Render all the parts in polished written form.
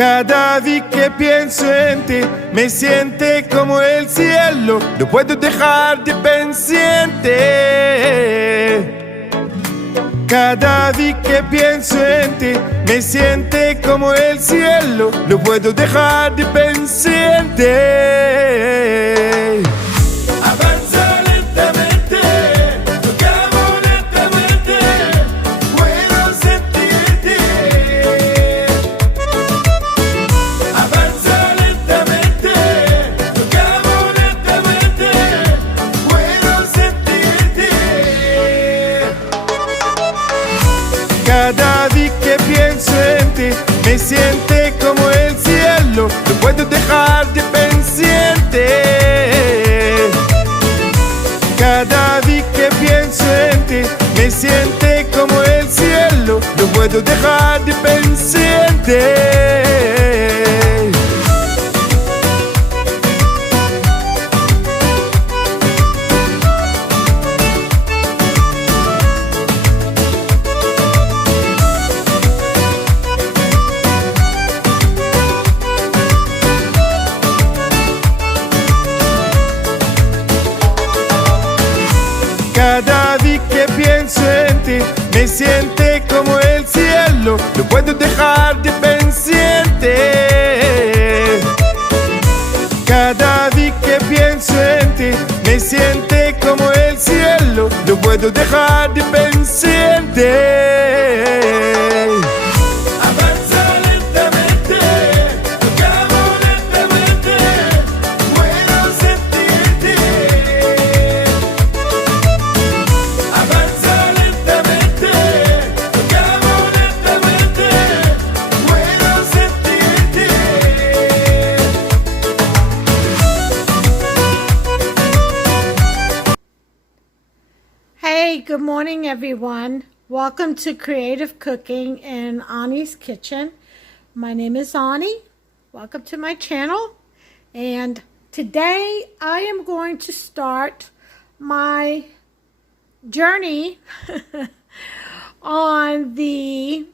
Cada vez que pienso en ti, me siente como el cielo. No puedo dejar de pendiente. Cada vez que pienso en ti, me siente como el cielo. No puedo dejar de pendiente. Avanza lentamente, tocamos lentamente, puedo sentirte. Avanza lentamente, tocamos lentamente, puedo sentirte. Cada vez que pienso en ti, me siente como el cielo. No puedo dejar de pendiente. Cada vez que pienso en ti, me siente como el cielo. No puedo dejar de pendiente. Cada vez que pienso en ti, me siente como el cielo. No puedo dejar de pendiente. Cada vez que pienso en ti, me siente como el cielo. No puedo dejar de pendiente. Avanza lentamente, tocamos lentamente, puedo sentirte. Avanza lentamente, tocamos lentamente, puedo sentirte. Hey, good morning, everyone. Welcome to Creative Cooking in Ani's Kitchen. My name is Ani. Welcome to my channel. And today I am going to start my journey on the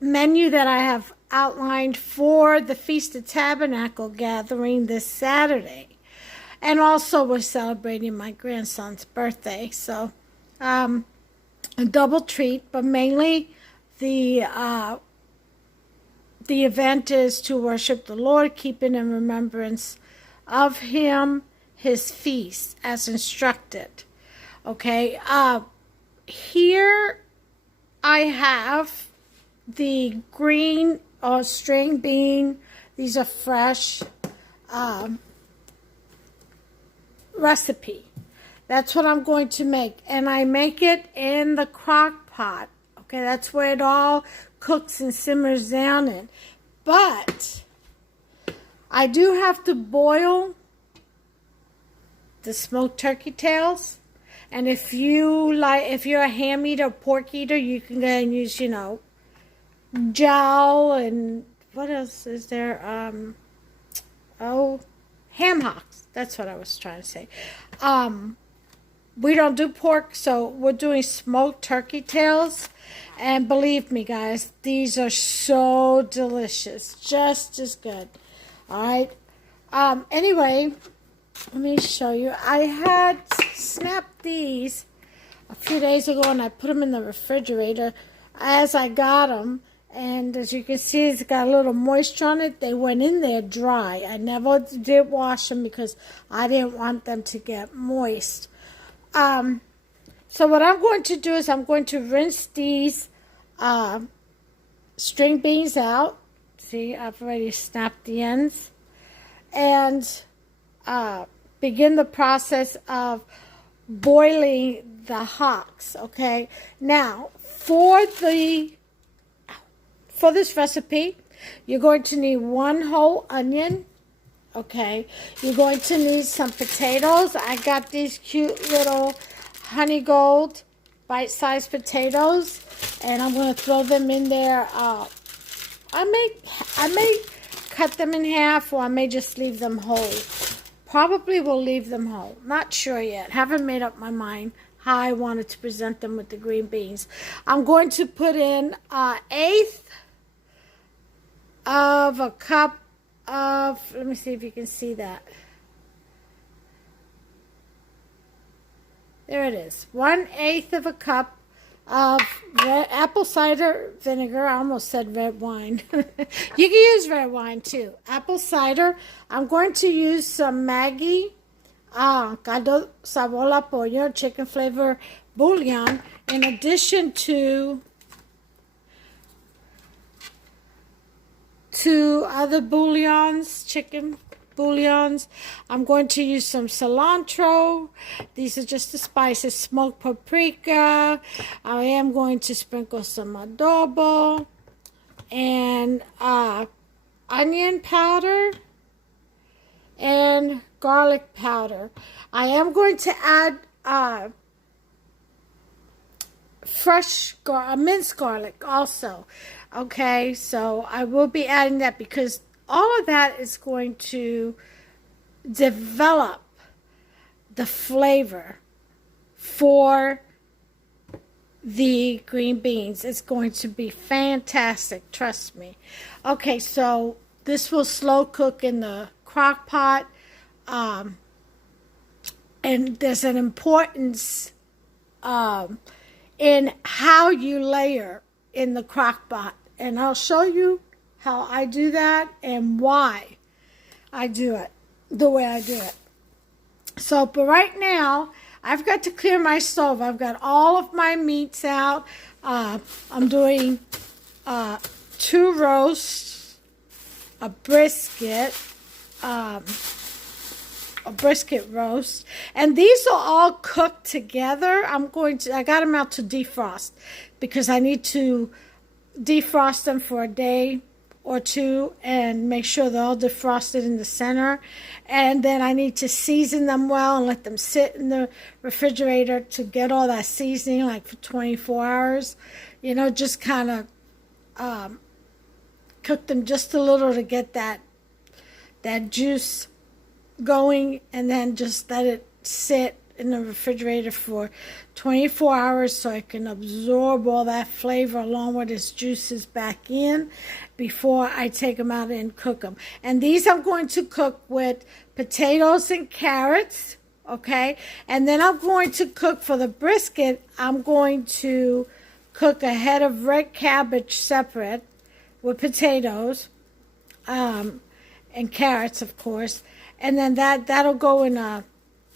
menu that I have outlined for the Feast of Tabernacle gathering this Saturday. And also we're celebrating my grandson's birthday. So a double treat, but mainly the event is to worship the Lord, keeping in remembrance of him, his feast as instructed. Okay, here I have the green string bean. These are fresh recipe. That's what I'm going to make, and I make it in the Crockpot. Okay, that's where it all cooks and simmers down in. But I do have to boil the smoked turkey tails. And if you're a ham eater, pork eater, you can go ahead and use, jowl and what else is there? Ham hocks. That's what I was trying to say. We don't do pork, so we're doing smoked turkey tails. And believe me, guys, these are so delicious. Just as good. All right. Anyway, let me show you. I had snapped these a few days ago, and I put them in the refrigerator as I got them. And as you can see, it's got a little moisture on it. They went in there dry. I never did wash them because I didn't want them to get moist. So what I'm going to do is I'm going to rinse these string beans out. See, I've already snapped the ends. And begin the process of boiling the hocks, okay? Now, for this recipe, you're going to need one whole onion, okay? You're going to need some potatoes. I got these cute little honey gold bite-sized potatoes, and I'm going to throw them in there. I may cut them in half, or I may just leave them whole. Probably will leave them whole. Not sure yet. Haven't made up my mind how I wanted to present them with the green beans. I'm going to put in 1/8 of a cup of, let me see if you can see that. There it is. 1/8 of a cup of apple cider vinegar. I almost said red wine. You can use red wine too. Apple cider. I'm going to use some Maggi caldo sabor a pollo, chicken flavor bouillon, in addition to other bouillons, chicken bouillons. I'm going to use some cilantro. These are just the spices. Smoked paprika. I am going to sprinkle some adobo and onion powder and garlic powder. I am going to add fresh minced garlic also. Okay, so I will be adding that because all of that is going to develop the flavor for the green beans. It's going to be fantastic, trust me. Okay, so this will slow cook in the crock pot. And there's an importance in how you layer in the crock pot. And I'll show you how I do that and why I do it the way I do it. So, but right now, I've got to clear my stove. I've got all of my meats out. I'm doing 2 roasts, a brisket roast, and these are all cooked together. I got them out to defrost because I need to defrost them for a day or two and make sure they're all defrosted in the center. And then I need to season them well and let them sit in the refrigerator to get all that seasoning, like for 24 hours. You know, just kind of cook them just a little to get that juice going, and then just let it sit in the refrigerator for 24 hours so it can absorb all that flavor along with its juices back in before I take them out and cook them. And these I'm going to cook with potatoes and carrots, okay? And then I'm going to cook for the brisket. I'm going to cook a head of red cabbage separate with potatoes and carrots, of course. And then that'll go in a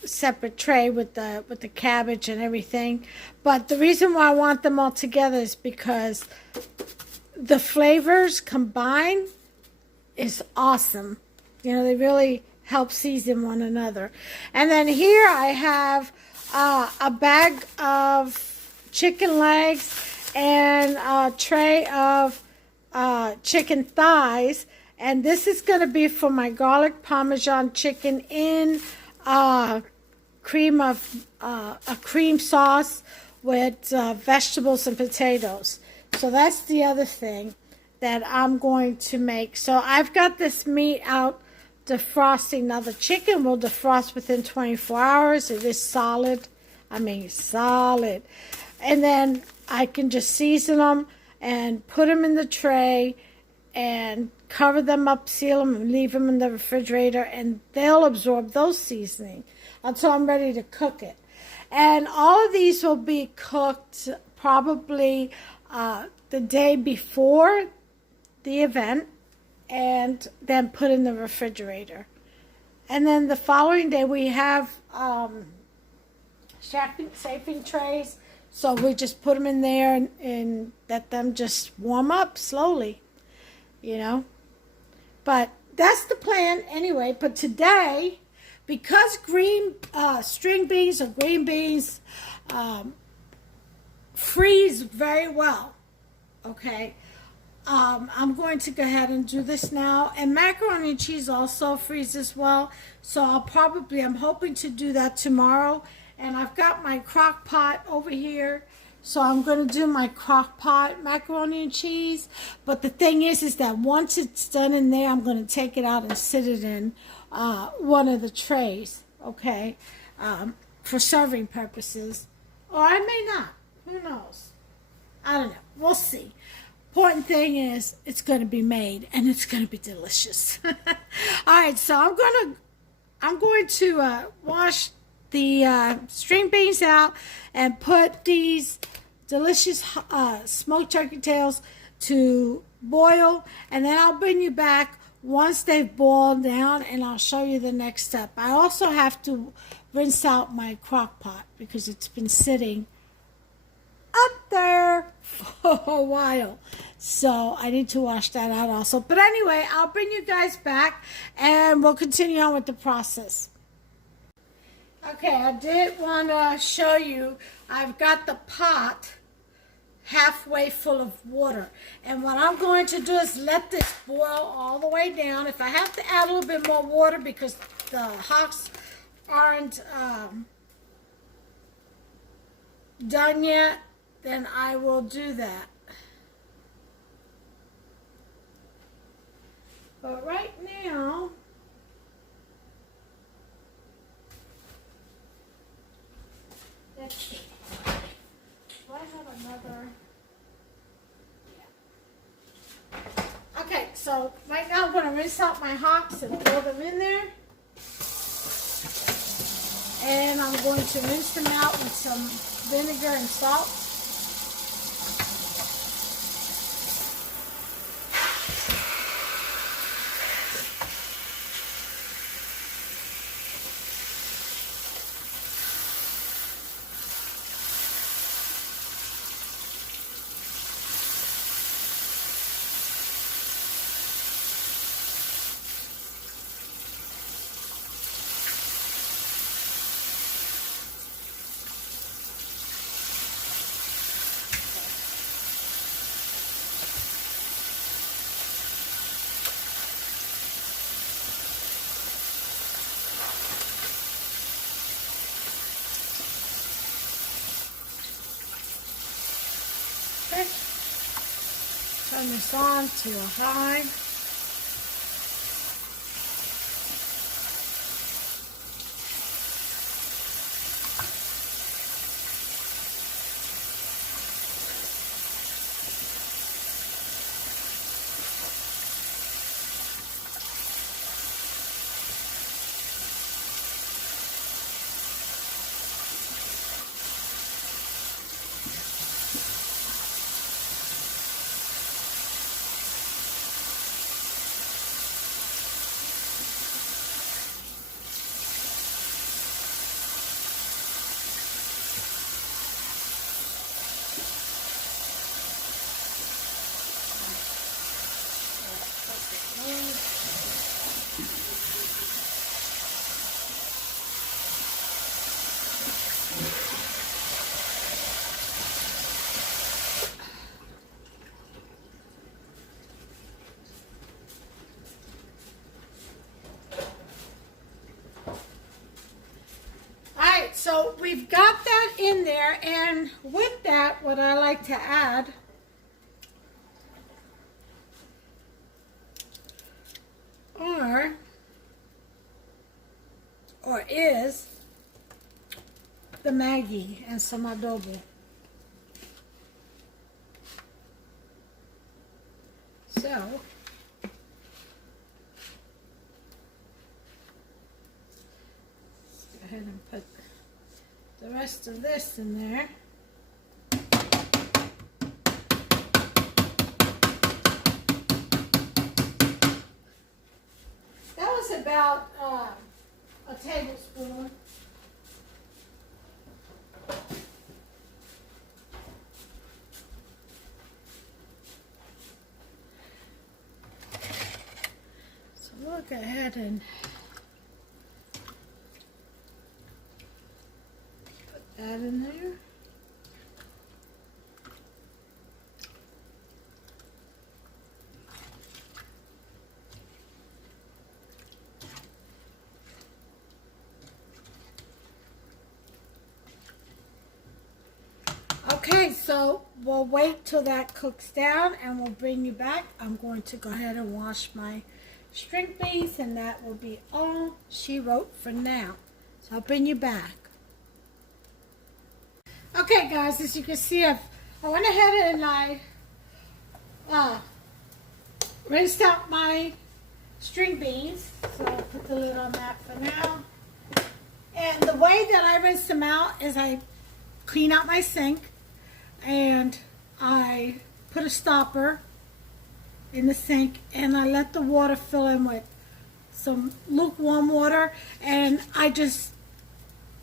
separate tray with the cabbage and everything. But the reason why I want them all together is because the flavors combined is awesome. You know, they really help season one another. And then here I have a bag of chicken legs and a tray of chicken thighs. And this is going to be for my garlic parmesan chicken in a cream sauce with vegetables and potatoes. So that's the other thing that I'm going to make. So I've got this meat out defrosting. Now the chicken will defrost within 24 hours. It is solid. I mean solid. And then I can just season them and put them in the tray and cover them up, seal them, and leave them in the refrigerator, and they'll absorb those seasoning until I'm ready to cook it. And all of these will be cooked probably the day before the event and then put in the refrigerator. And then the following day we have chafing trays, so we just put them in there and let them just warm up slowly, you know. But that's the plan anyway. But today, because string beans or green beans freeze very well, okay, I'm going to go ahead and do this now. And macaroni and cheese also freezes well, so I'm hoping to do that tomorrow. And I've got my crock pot over here, so I'm going to do my crock pot macaroni and cheese. But the thing is that once it's done in there, I'm going to take it out and sit it in one of the trays, okay, for serving purposes. Or I may not. Who knows? I don't know. We'll see. important thing is it's going to be made and it's going to be delicious. All right, so I'm going to wash the string beans out and put these delicious smoked turkey tails to boil, and then I'll bring you back once they've boiled down and I'll show you the next step. I also have to rinse out my crock pot because it's been sitting up there for a while, so I need to wash that out also. But anyway, I'll bring you guys back and we'll continue on with the process. Okay, I did want to show you, I've got the pot halfway full of water, and what I'm going to do is let this boil all the way down. If I have to add a little bit more water because the hocks aren't done yet, then I will do that. But right now, let's see. Do I have another? Yeah. Okay, so right now I'm going to rinse out my hocks and throw them in there. And I'm going to rinse them out with some vinegar and salt. Okay. Turn this on to a high. So we've got that in there, and with that, what I like to add is the Maggi and some adobo. So let's go ahead and put the rest of this in there. That was about a tablespoon. So we'll go ahead and that in there. Okay, so we'll wait till that cooks down and we'll bring you back. I'm going to go ahead and wash my string beans, and that will be all she wrote for now. So I'll bring you back. Okay guys, as you can see, I went ahead and I rinsed out my string beans. So I'll put the lid on that for now. And the way that I rinse them out is I clean out my sink and I put a stopper in the sink and I let the water fill in with some lukewarm water, and I just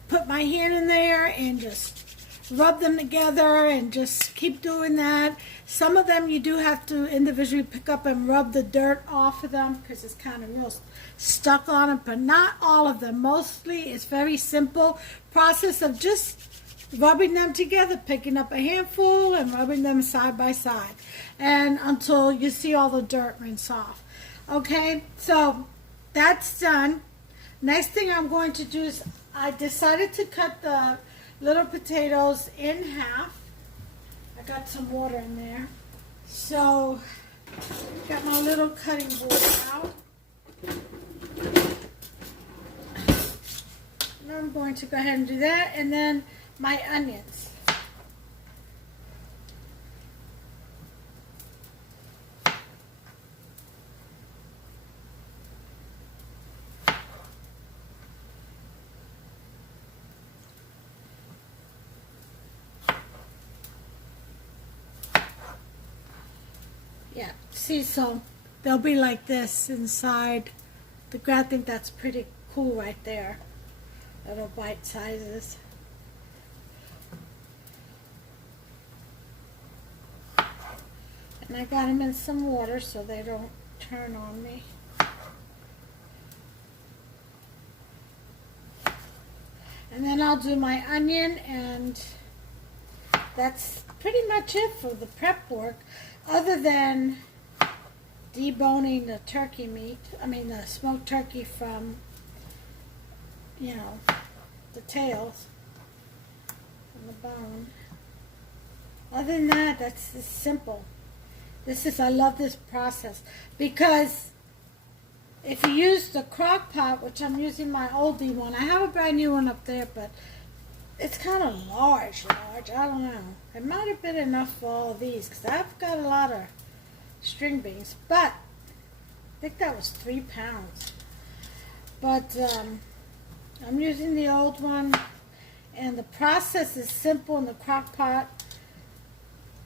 put my hand in there and just rub them together and just keep doing that. Some of them you do have to individually pick up and rub the dirt off of them because it's kind of real stuck on it, but not all of them. Mostly it's very simple process of just rubbing them together, picking up a handful and rubbing them side by side, and until you see all the dirt rinse off. Okay, so that's done. Next thing I'm going to do is I decided to cut the little potatoes in half. I got some water in there. So, got my little cutting board out. And I'm going to go ahead and do that. And then my onions. Yeah, see, so they'll be like this inside. I think that's pretty cool right there. Little bite sizes. And I got them in some water so they don't turn on me. And then I'll do my onion, and that's pretty much it for the prep work, other than deboning the turkey meat, the smoked turkey from, the tails and the bone. Other than that, that's just simple. I love this process because if you use the Crockpot, which I'm using my oldie one, I have a brand new one up there, but it's kind of large, I don't know. It might have been enough for all of these because I've got a lot of string beans, but I think that was 3 pounds. But I'm using the old one, and the process is simple in the Crockpot.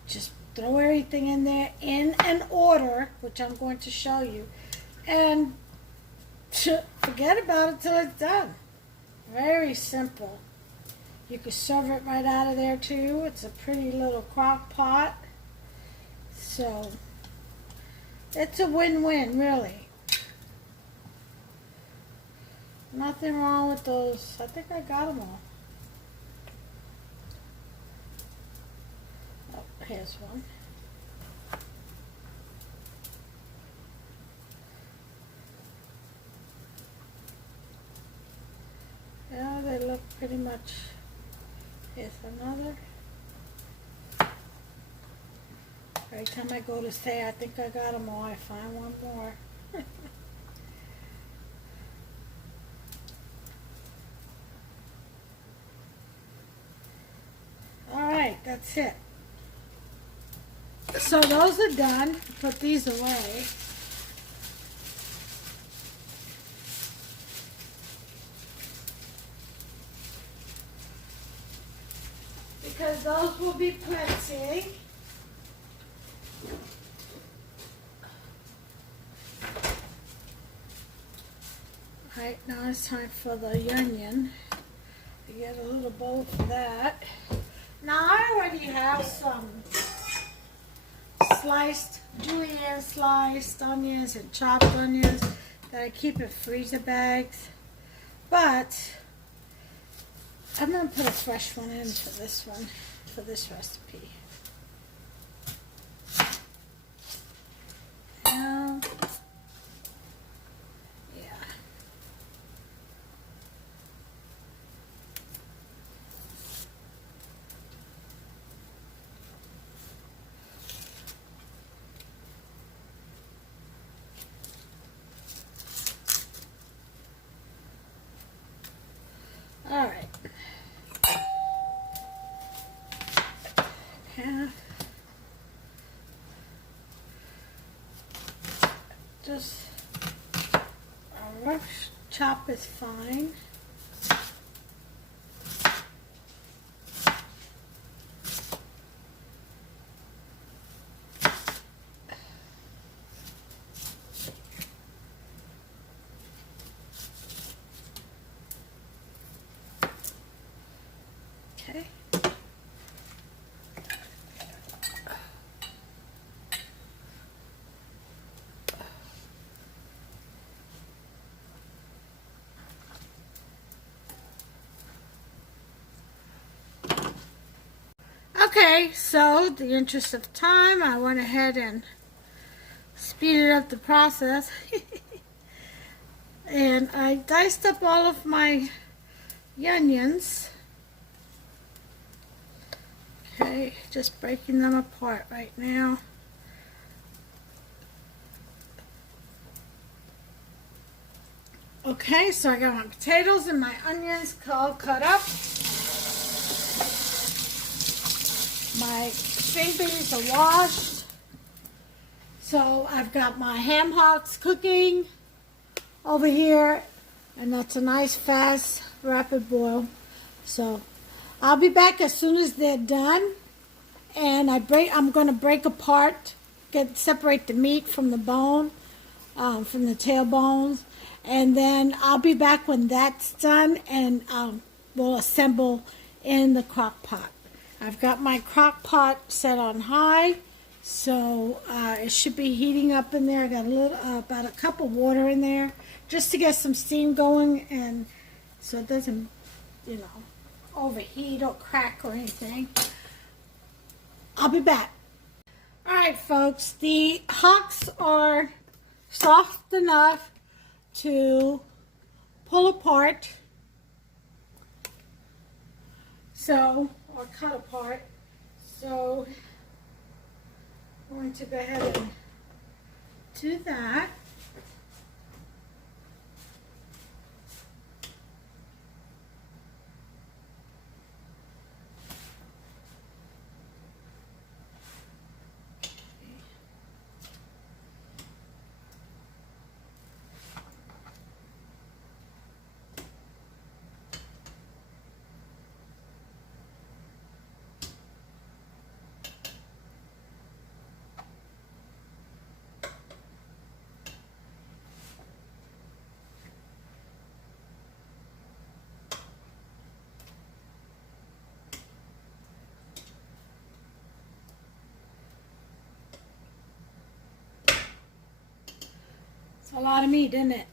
Just throw everything in there in an order, which I'm going to show you, and forget about it till it's done. Very simple. You can serve it right out of there too. It's a pretty little crock pot. So it's a win-win, really. Nothing wrong with those. I think I got them all. Oh, here's one. Yeah, they look pretty much. Here's another. Every time I go to say I think I got them all, I find one more. Alright, that's it. So those are done. Put these away. Because those will be plenty. Alright, now it's time for the onion. You get a little bowl for that. Now I already have some sliced, julienne sliced onions and chopped onions that I keep in freezer bags. But I'm going to put a fresh one in for this one, for this recipe. Now, yeah. All right. Half. rough chop is fine. Okay. Okay, so the interest of time, I went ahead and speeded up the process. And I diced up all of my onions. Okay, just breaking them apart right now. Okay, so I got my potatoes and my onions all cut up. My string beans are washed. So I've got my ham hocks cooking over here, and that's a nice fast rapid boil. So I'll be back as soon as they're done. And I'm going to break apart, separate the meat from the bone, from the tailbones, and then I'll be back when that's done, and we'll assemble in the crock pot. I've got my crock pot set on high, so it should be heating up in there. I got a little, about a cup of water in there, just to get some steam going, and so it doesn't, you know, overheat or crack or anything. I'll be back. All right, folks, the hocks are soft enough to pull apart, or cut apart. So I'm going to go ahead and do that. A lot of meat, isn't it?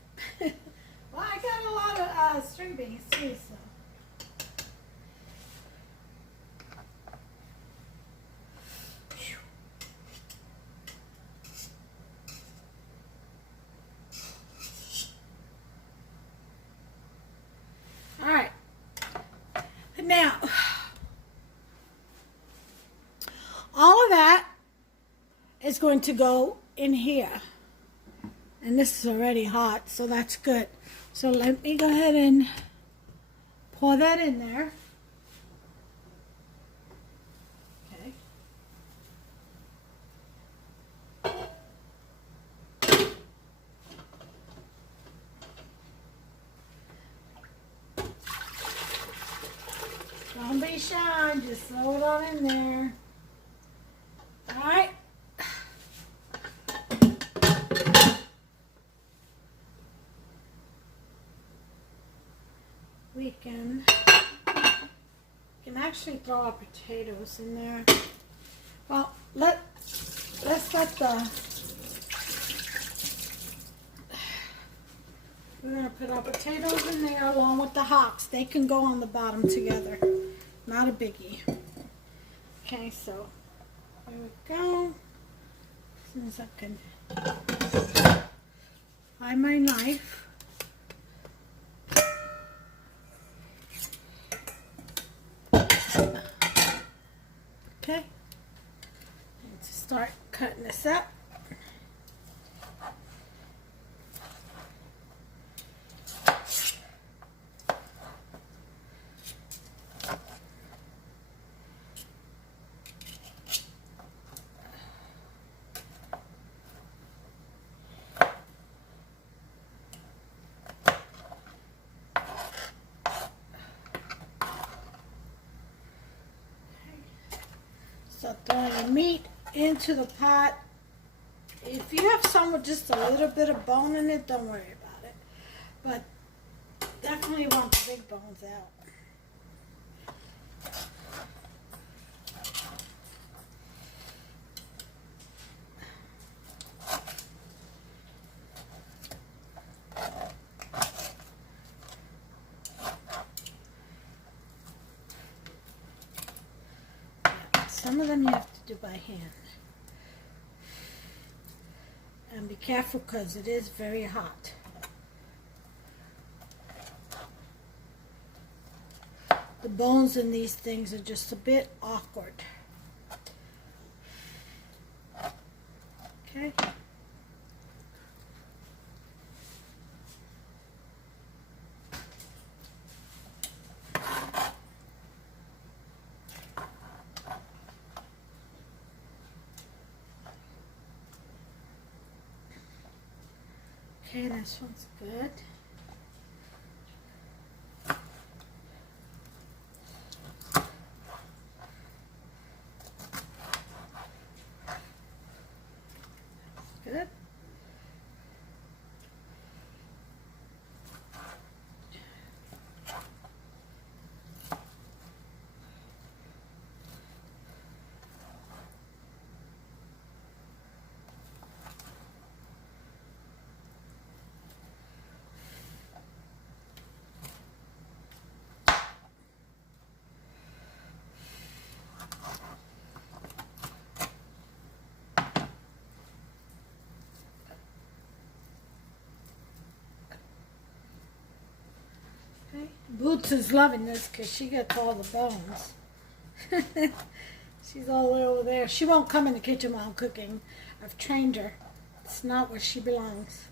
Well, I got a lot of string beans too, so. All right. Now, all of that is going to go in here. And this is already hot, so that's good. So let me go ahead and pour that in there. Okay. Don't be shy, just throw it on in there. All right. We can actually throw our potatoes in there. Well, let's let we're gonna put our potatoes in there along with the hocks. They can go on the bottom together. Not a biggie. Okay, so there we go. As soon as I can find my knife. Okay, and to start cutting this up. start throwing your meat into the pot. If you have some with just a little bit of bone in it, don't worry about it. But definitely want the big bones out. Some of them you have to do by hand. And be careful because it is very hot. The bones in these things are just a bit awkward. Okay. Okay, this one's good. Good. Boots is loving this because she gets all the bones. She's all the way over there. She won't come in the kitchen while I'm cooking. I've trained her. It's not where she belongs.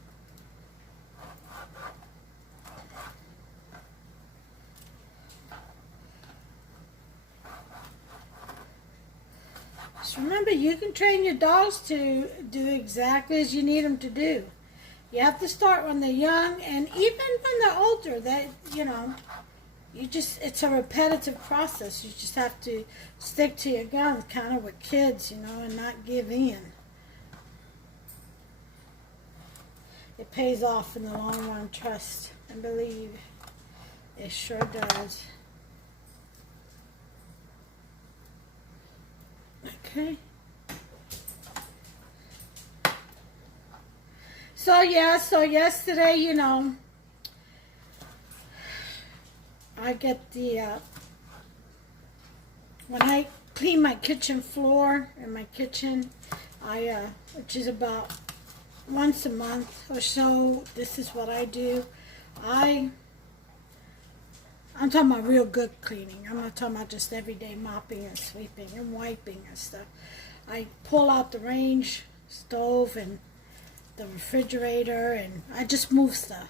Just remember, you can train your dogs to do exactly as you need them to do. You have to start when they're young, and even when they're older, it's a repetitive process. You just have to stick to your guns, kind of with kids, and not give in. It pays off in the long run, trust and believe. It sure does. Okay. So yesterday, I get when I clean my kitchen floor in my kitchen, which is about once a month or so, this is what I do. I'm talking about real good cleaning. I'm not talking about just everyday mopping and sweeping and wiping and stuff. I pull out the range, stove, and the refrigerator, and I just move stuff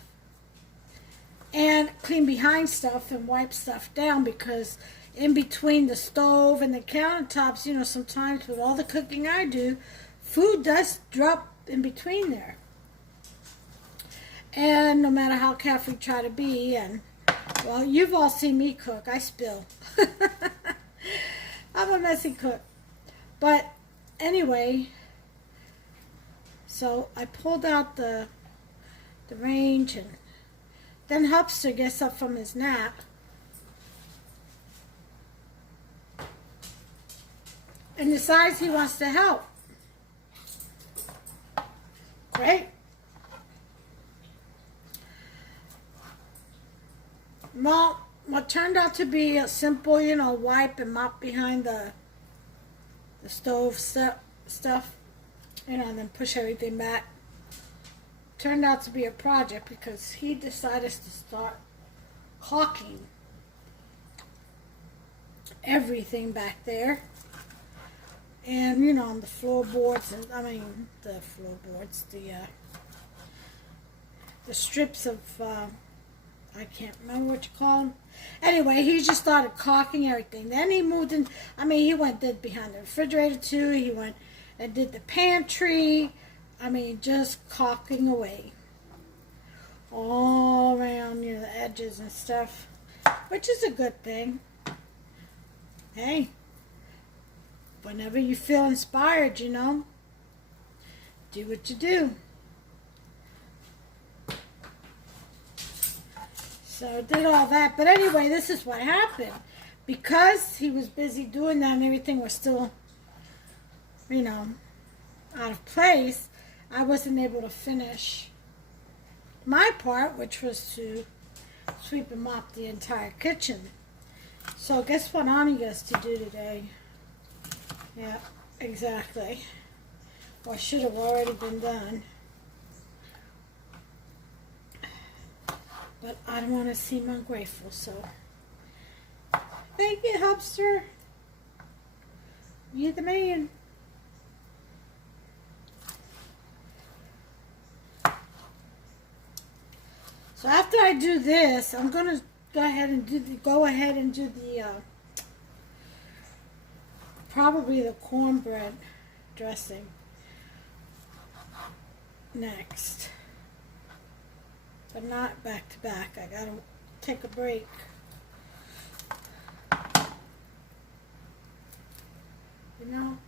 and clean behind stuff and wipe stuff down, because in between the stove and the countertops, sometimes with all the cooking I do, food does drop in between there. And no matter how careful you try to be, and well, you've all seen me cook, I spill. I'm a messy cook. But anyway, so I pulled out the range, and then Hupster gets up from his nap. And decides he wants to help. Great. Well, what turned out to be a simple, wipe and mop behind the stove stuff, and then push everything back, turned out to be a project, because he decided to start caulking everything back there. And, on the floorboards, the strips of, I can't remember what you call them. Anyway, he just started caulking everything. Then he moved in, he did behind the refrigerator too. He went and did the pantry. Just caulking away. All around, the edges and stuff, which is a good thing. Hey. whenever you feel inspired, you know, do what you do. So I did all that. But anyway, this is what happened. Because he was busy doing that and everything was still, you know, out of place, I wasn't able to finish my part, which was to sweep and mop the entire kitchen. So guess what Ani gets to do today? Yeah, exactly. Well, should have already been done. But I don't want to seem ungrateful, so thank you, Hubster. You're the man. So after I do this, I'm gonna go ahead and do the probably the cornbread dressing next, but not back to back. I gotta take a break. You know.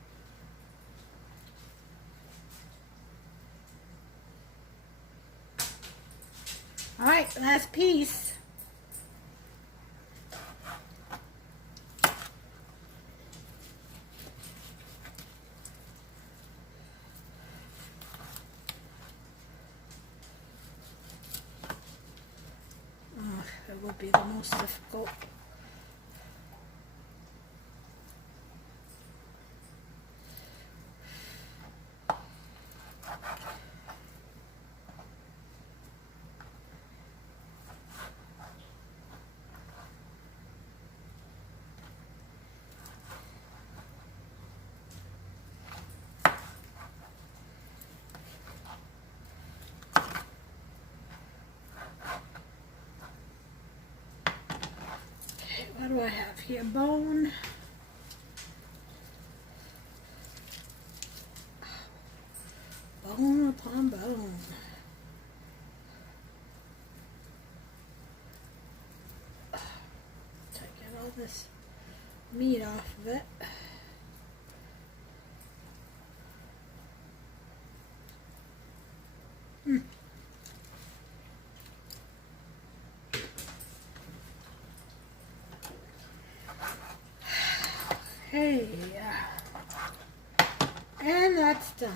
All right, last piece. Oh, it would be the most difficult. What do I have here? Bone. Bone upon bone. Try to get all this meat off of it. Hey, and that's done.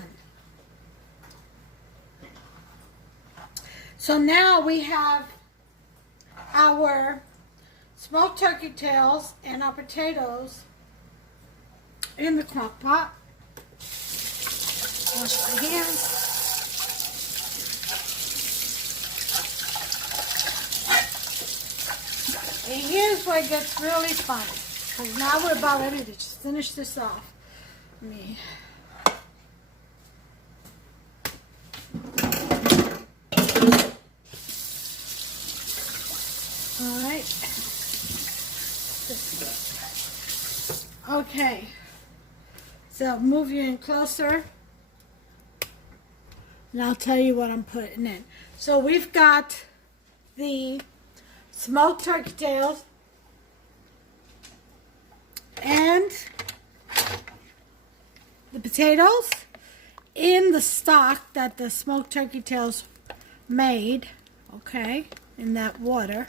So now we have our smoked turkey tails and our potatoes in the crock pot. Wash my hands. And here's where it gets really fun. Because now we're about ready to just finish this off. Me. Alright. Okay. So move you in closer. And I'll tell you what I'm putting in. So we've got the smoked turkey tails and the potatoes in the stock that the smoked turkey tails made, okay, in that water.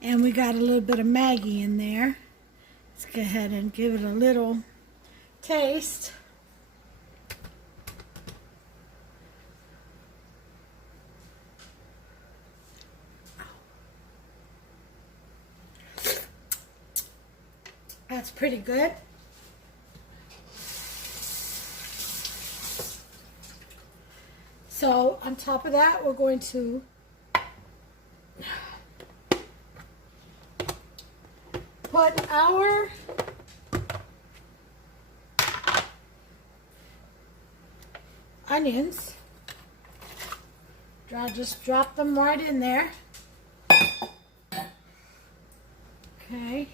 And we got a little bit of Maggi in there. Let's go ahead and give it a little taste. That's pretty good. So on top of that, we're going to put our onions. Just drop them right in there. Okay.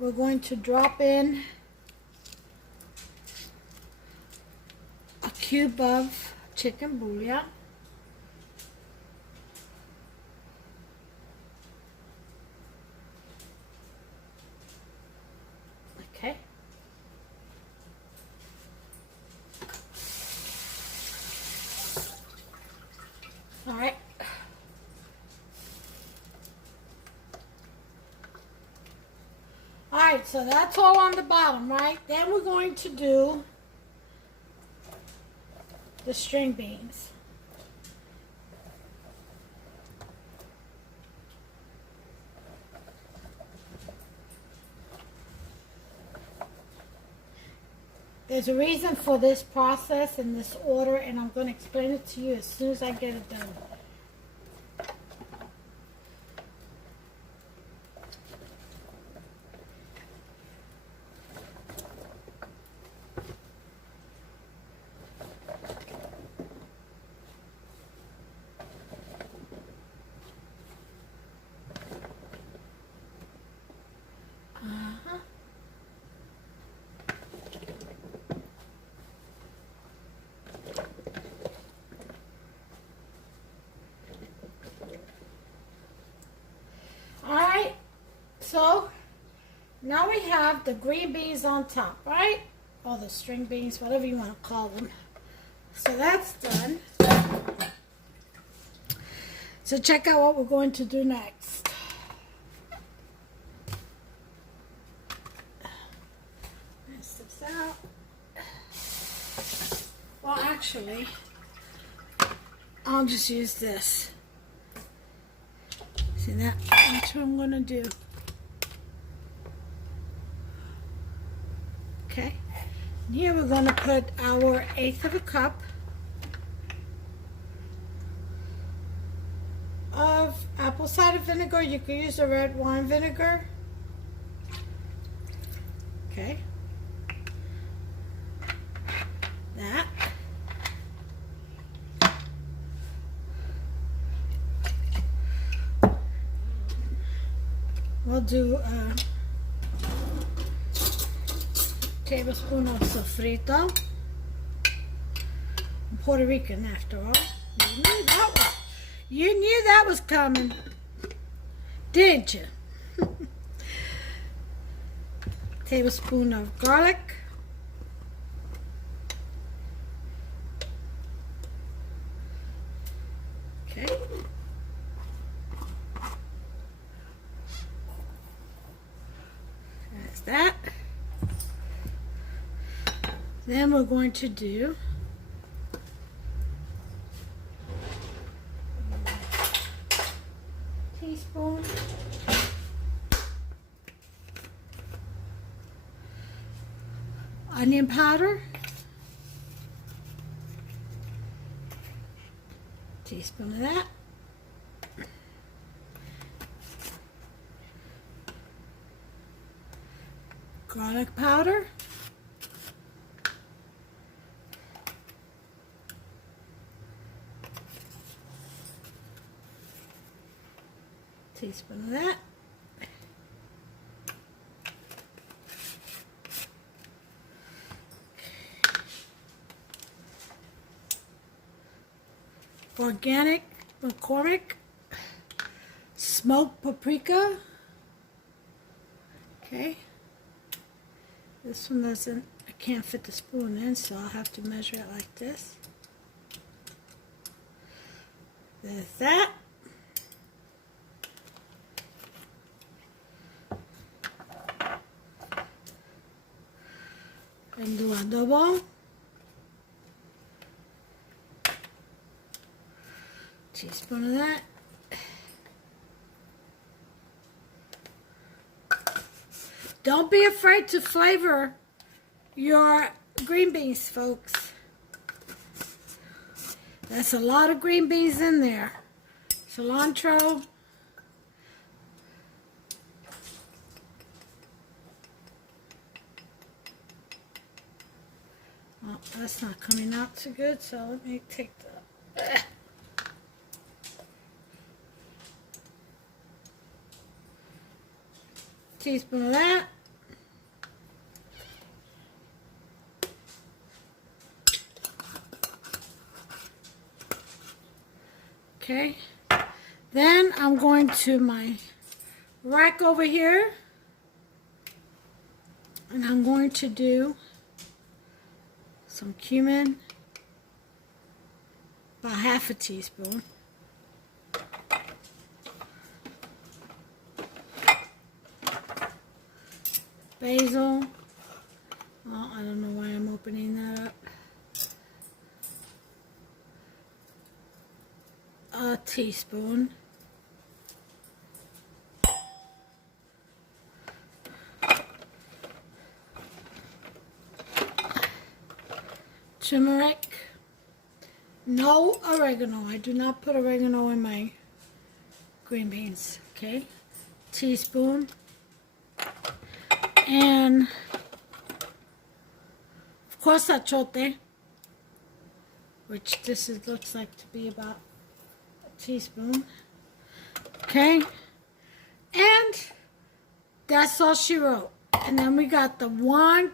We're going to drop in a cube of chicken bouillon. All right. All right, so that's all on the bottom, right? Then we're going to do the string beans. There's a reason for this process and this order, and I'm going to explain it to you as soon as I get it done. Alright, so now we have the green beans on top, right? Or the string beans, whatever you want to call them. So that's done. So check out what we're going to do next. Rinse this out. Well, actually, I'll just use this. See that? That's what I'm going to do. Okay. And here we're going to put our 1/8 of a cup of apple cider vinegar. You could use a red wine vinegar. Okay. That. We'll do a tablespoon of sofrito. I'm Puerto Rican after all. You knew that was coming, didn't you? Tablespoon of garlic. Okay. That's that. Then we're going to do teaspoon onion powder, teaspoon of that, garlic powder, teaspoon of that, organic McCormick smoked paprika. Okay, this one doesn't, I can't fit the spoon in, so I'll have to measure it like this. There's that. And do adobo. Teaspoon of that. Don't be afraid to flavor your green beans, folks. That's a lot of green beans in there. Cilantro. Well, that's not coming out too good, so let me take the... teaspoon of that. Okay. Then I'm going to my rack over here, and I'm going to do some cumin, about 1/2 teaspoon. basil. Oh, I don't know why I'm opening that up. A teaspoon. Turmeric. No oregano. I do not put oregano in my green beans. Okay. Teaspoon. And of course achote, which this looks like to be about a teaspoon. Okay. And that's all she wrote. And then we got the 1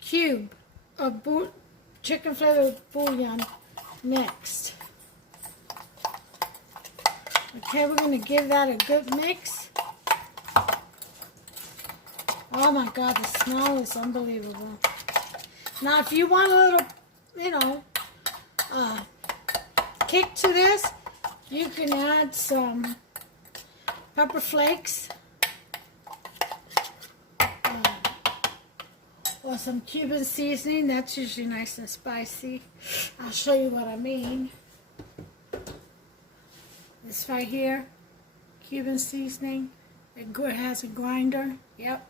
cube of chicken flavored bouillon next. Okay, we're going to give that a good mix. Oh my God, the smell is unbelievable. Now, if you want a little, you know, kick to this, you can add some pepper flakes or some Cuban seasoning. That's usually nice and spicy. I'll show you what I mean. This right here, Cuban seasoning. It has a grinder. Yep.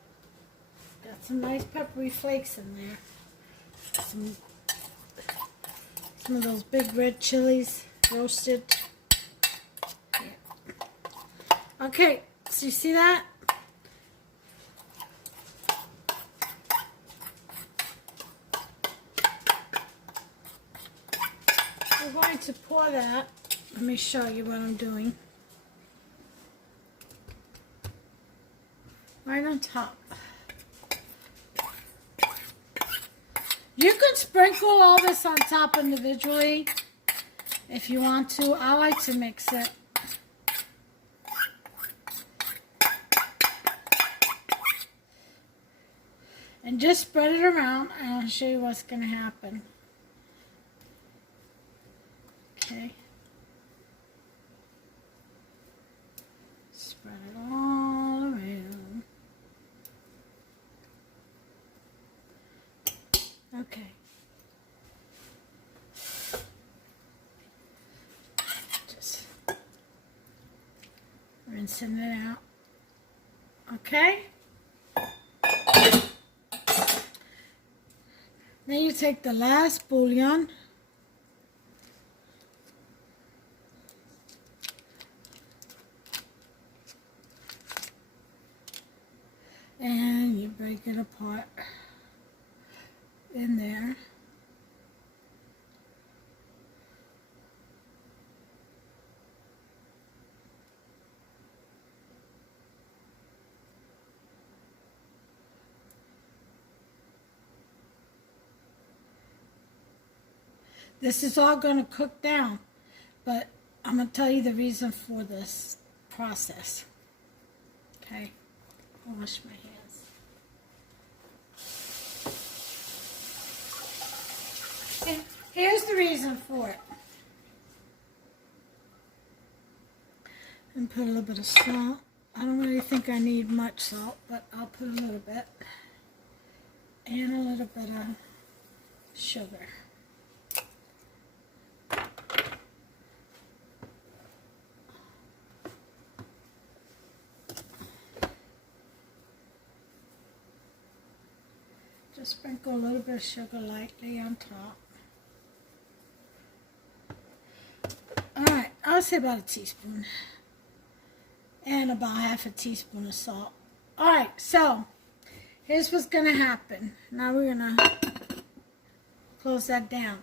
Got some nice peppery flakes in there. Some of those big red chilies roasted. Yeah. Okay, so you see that? We're going to pour that. Let me show you what I'm doing. Right on top. You can sprinkle all this on top individually if you want to. I like to mix it. And just spread it around and I'll show you what's going to happen. Okay. Spread it all around. Okay. Just rinsing it out. Okay. Then you take the last bouillon. And you break it apart in there. This is all going to cook down, but I'm going to tell you the reason for this process. Okay, I'll wash my hands. And here's the reason for it. And put a little bit of salt. I don't really think I need much salt, but I'll put a little bit. And a little bit of sugar. Just sprinkle a little bit of sugar lightly on top. Alright, I'll say about a teaspoon. And about half a teaspoon of salt. Alright, so here's what's going to happen. Now we're going to close that down.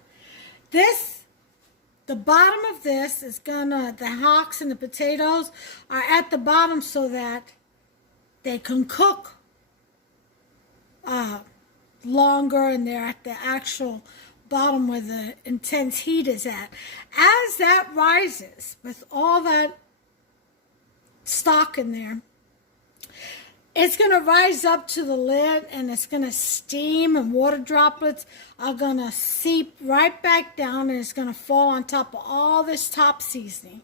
The bottom of this is gonna, the hocks and the potatoes are at the bottom so that they can cook longer, and they're at the actual bottom where the intense heat is at. As that rises with all that stock in there, it's going to rise up to the lid, and it's going to steam, and water droplets are going to seep right back down, and it's going to fall on top of all this top seasoning.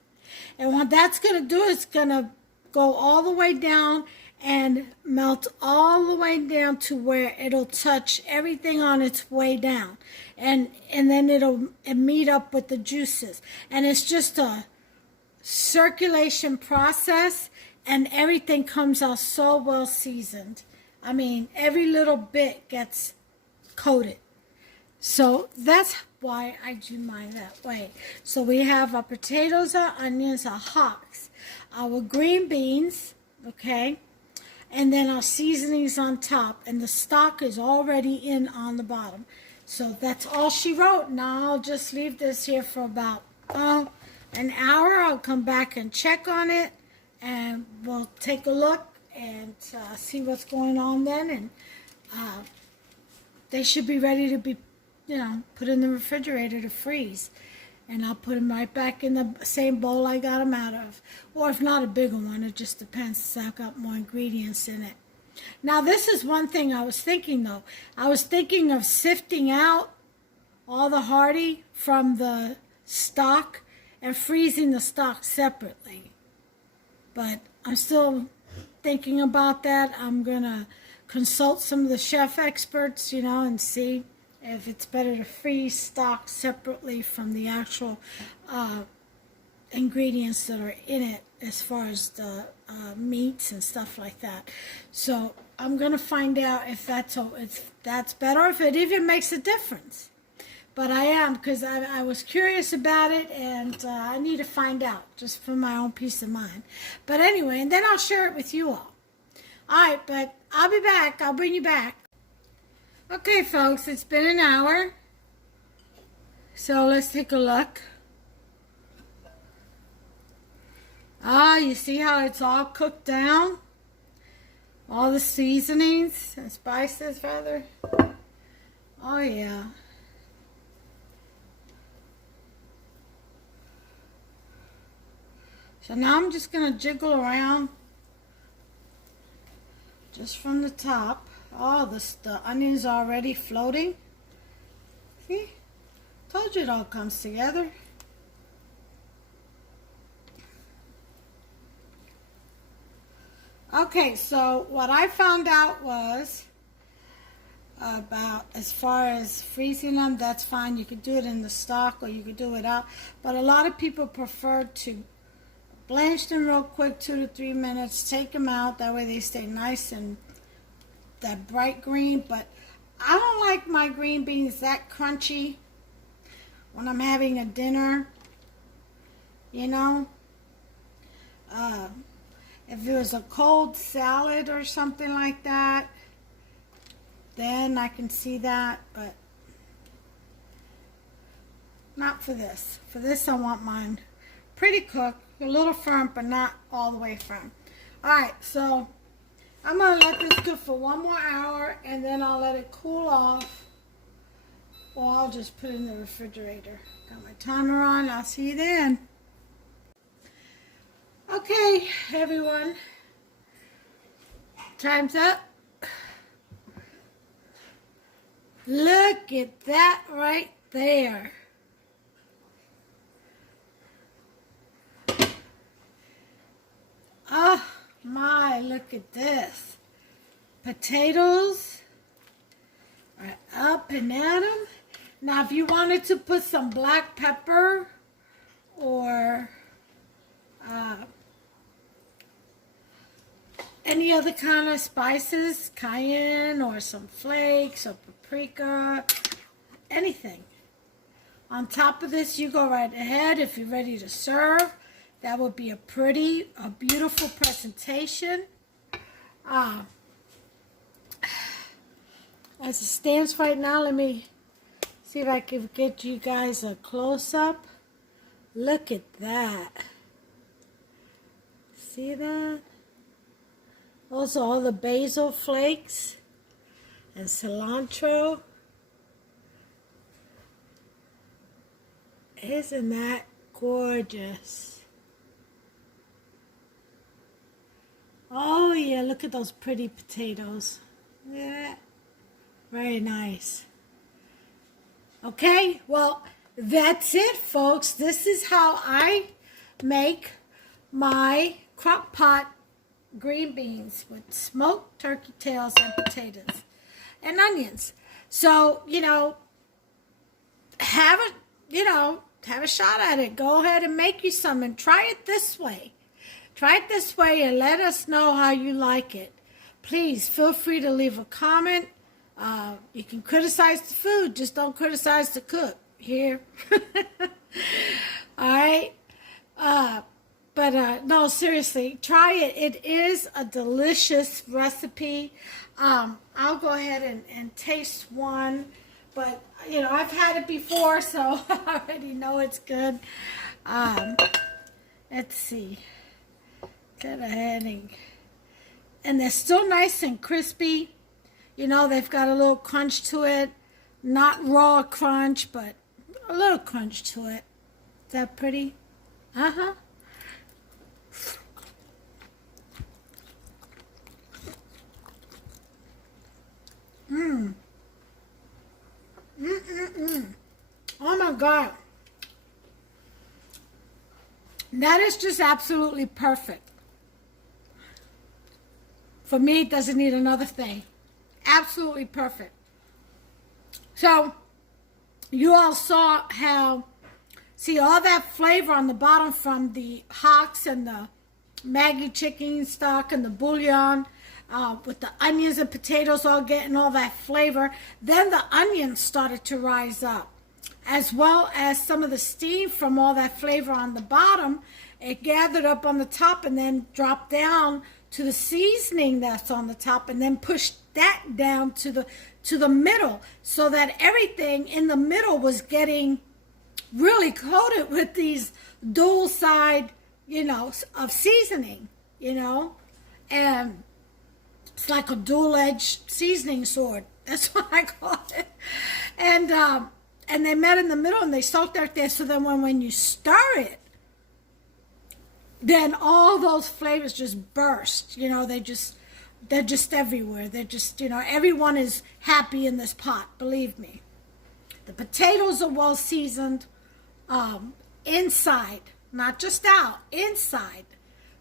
And what that's going to do is going to go all the way down and melt all the way down to where it'll touch everything on its way down. And then it'll meet up with the juices. And it's just a circulation process, and everything comes out so well seasoned. I mean, every little bit gets coated. So that's why I do mine that way. So we have our potatoes, our onions, our hocks, our green beans, okay, and then our seasonings on top, and the stock is already in on the bottom. So that's all she wrote. Now I'll just leave this here for about an hour. I'll come back and check on it, and we'll take a look and see what's going on then, and they should be ready to be, put in the refrigerator to freeze. And I'll put them right back in the same bowl I got them out of. Or if not a bigger one, it just depends, since I've got more ingredients in it. Now, this is one thing I was thinking, though. I was thinking of sifting out all the hearty from the stock and freezing the stock separately. But I'm still thinking about that. I'm going to consult some of the chef experts, and see if it's better to freeze stock separately from the actual ingredients that are in it, as far as the meats and stuff like that. So I'm going to find out if that's better, if it even makes a difference. But I am, because I was curious about it, and I need to find out, just for my own peace of mind. But anyway, and then I'll share it with you all. All right, but I'll be back. I'll bring you back. Okay, folks, it's been an hour. So let's take a look. You see how it's all cooked down? All the seasonings and spices, rather. Oh, yeah. So now I'm just going to jiggle around just from the top. Oh, the onion's already floating. See? Told you it all comes together. Okay, so what I found out was about, as far as freezing them, that's fine. You could do it in the stock, or you could do it out. But a lot of people prefer to blanch them real quick, 2 to 3 minutes, take them out. That way they stay nice and that bright green. But I don't like my green beans that crunchy when I'm having a dinner, if it was a cold salad or something like that, then I can see that, but not for this. For this, I want mine pretty cooked, a little firm, but not all the way firm. All right, so I'm going to let this cook for 1 more hour, and then I'll let it cool off, or I'll just put it in the refrigerator. Got my timer on. I'll see you then. Okay, everyone. Time's up. Look at that right there. Oh my, look at this. Potatoes are up and at 'em. Now, if you wanted to put some black pepper or any other kind of spices, cayenne or some flakes or paprika, anything. On top of this, you go right ahead. If you're ready to serve, that would be a beautiful presentation. As it stands right now, let me see if I can get you guys a close-up. Look at that. See that? Also, all the basil flakes and cilantro. Isn't that gorgeous? Oh yeah, look at those pretty potatoes. Yeah, very nice. Okay, well, that's it, folks. This is how I make my crock pot green beans with smoked turkey tails and potatoes and onions. So, have a shot at it. Go ahead and make you some and try it this way. Try it this way and let us know how you like it. Please feel free to leave a comment. You can criticize the food, just don't criticize the cook here. All right. But no, seriously, try it. It is a delicious recipe. I'll go ahead and taste one. But, I've had it before, so I already know it's good. Let's see. Go ahead and they're still nice and crispy. They've got a little crunch to it. Not raw crunch, but a little crunch to it. Is that pretty? Uh-huh. Oh my God. That is just absolutely perfect. For me, it doesn't need another thing. Absolutely perfect. So, you all saw how, see all that flavor on the bottom from the hocks and the Maggi chicken stock and the bouillon, with the onions and potatoes all getting all that flavor. Then the onions started to rise up, as well as some of the steam from all that flavor on the bottom. It gathered up on the top and then dropped down to the seasoning that's on the top, and then pushed that down to the middle, so that everything in the middle was getting really coated with these dual side, of seasoning, and it's like a dual-edged seasoning sword. That's what I call it. And they met in the middle and they soaked right there. So then when you stir it, then all those flavors just burst. They're just everywhere. They're just, everyone is happy in this pot, believe me. The potatoes are well seasoned inside, not just out, inside.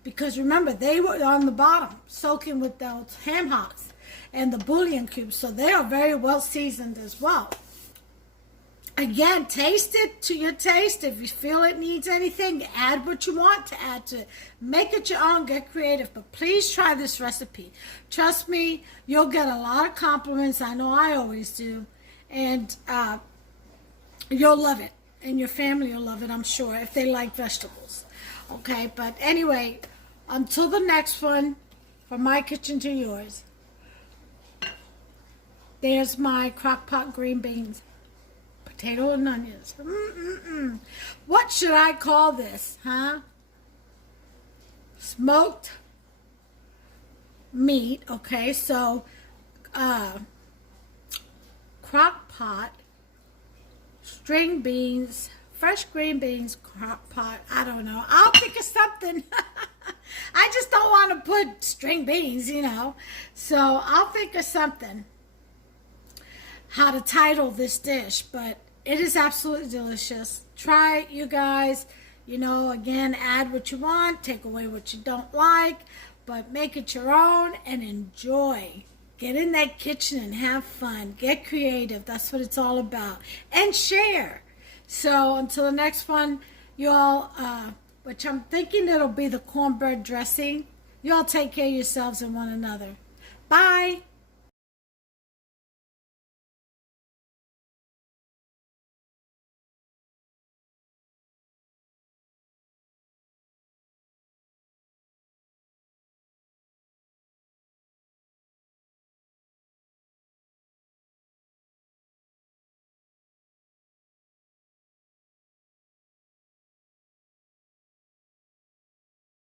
Because remember, they were on the bottom, soaking with those ham hocks and the bouillon cubes. So they are very well seasoned as well. Again, taste it to your taste. If you feel it needs anything, add what you want to add to it. Make it your own. Get creative. But please try this recipe. Trust me, you'll get a lot of compliments. I know I always do. And you'll love it. And your family will love it, I'm sure, if they like vegetables. Okay, but anyway, until the next one, from my kitchen to yours, there's my Crockpot green beans. Potato and onions. What should I call this, huh? Smoked meat. Okay, so Crockpot, string beans, fresh green beans, Crockpot. I don't know. I'll think of something. I just don't want to put string beans, So I'll think of something how to title this dish, but it is absolutely delicious. Try it, you guys. Again, add what you want, take away what you don't like, but make it your own and enjoy. Get in that kitchen and have fun. Get creative. That's what it's all about. And share. So until the next one, you all, which I'm thinking it'll be the cornbread dressing, you all take care of yourselves and one another. Bye.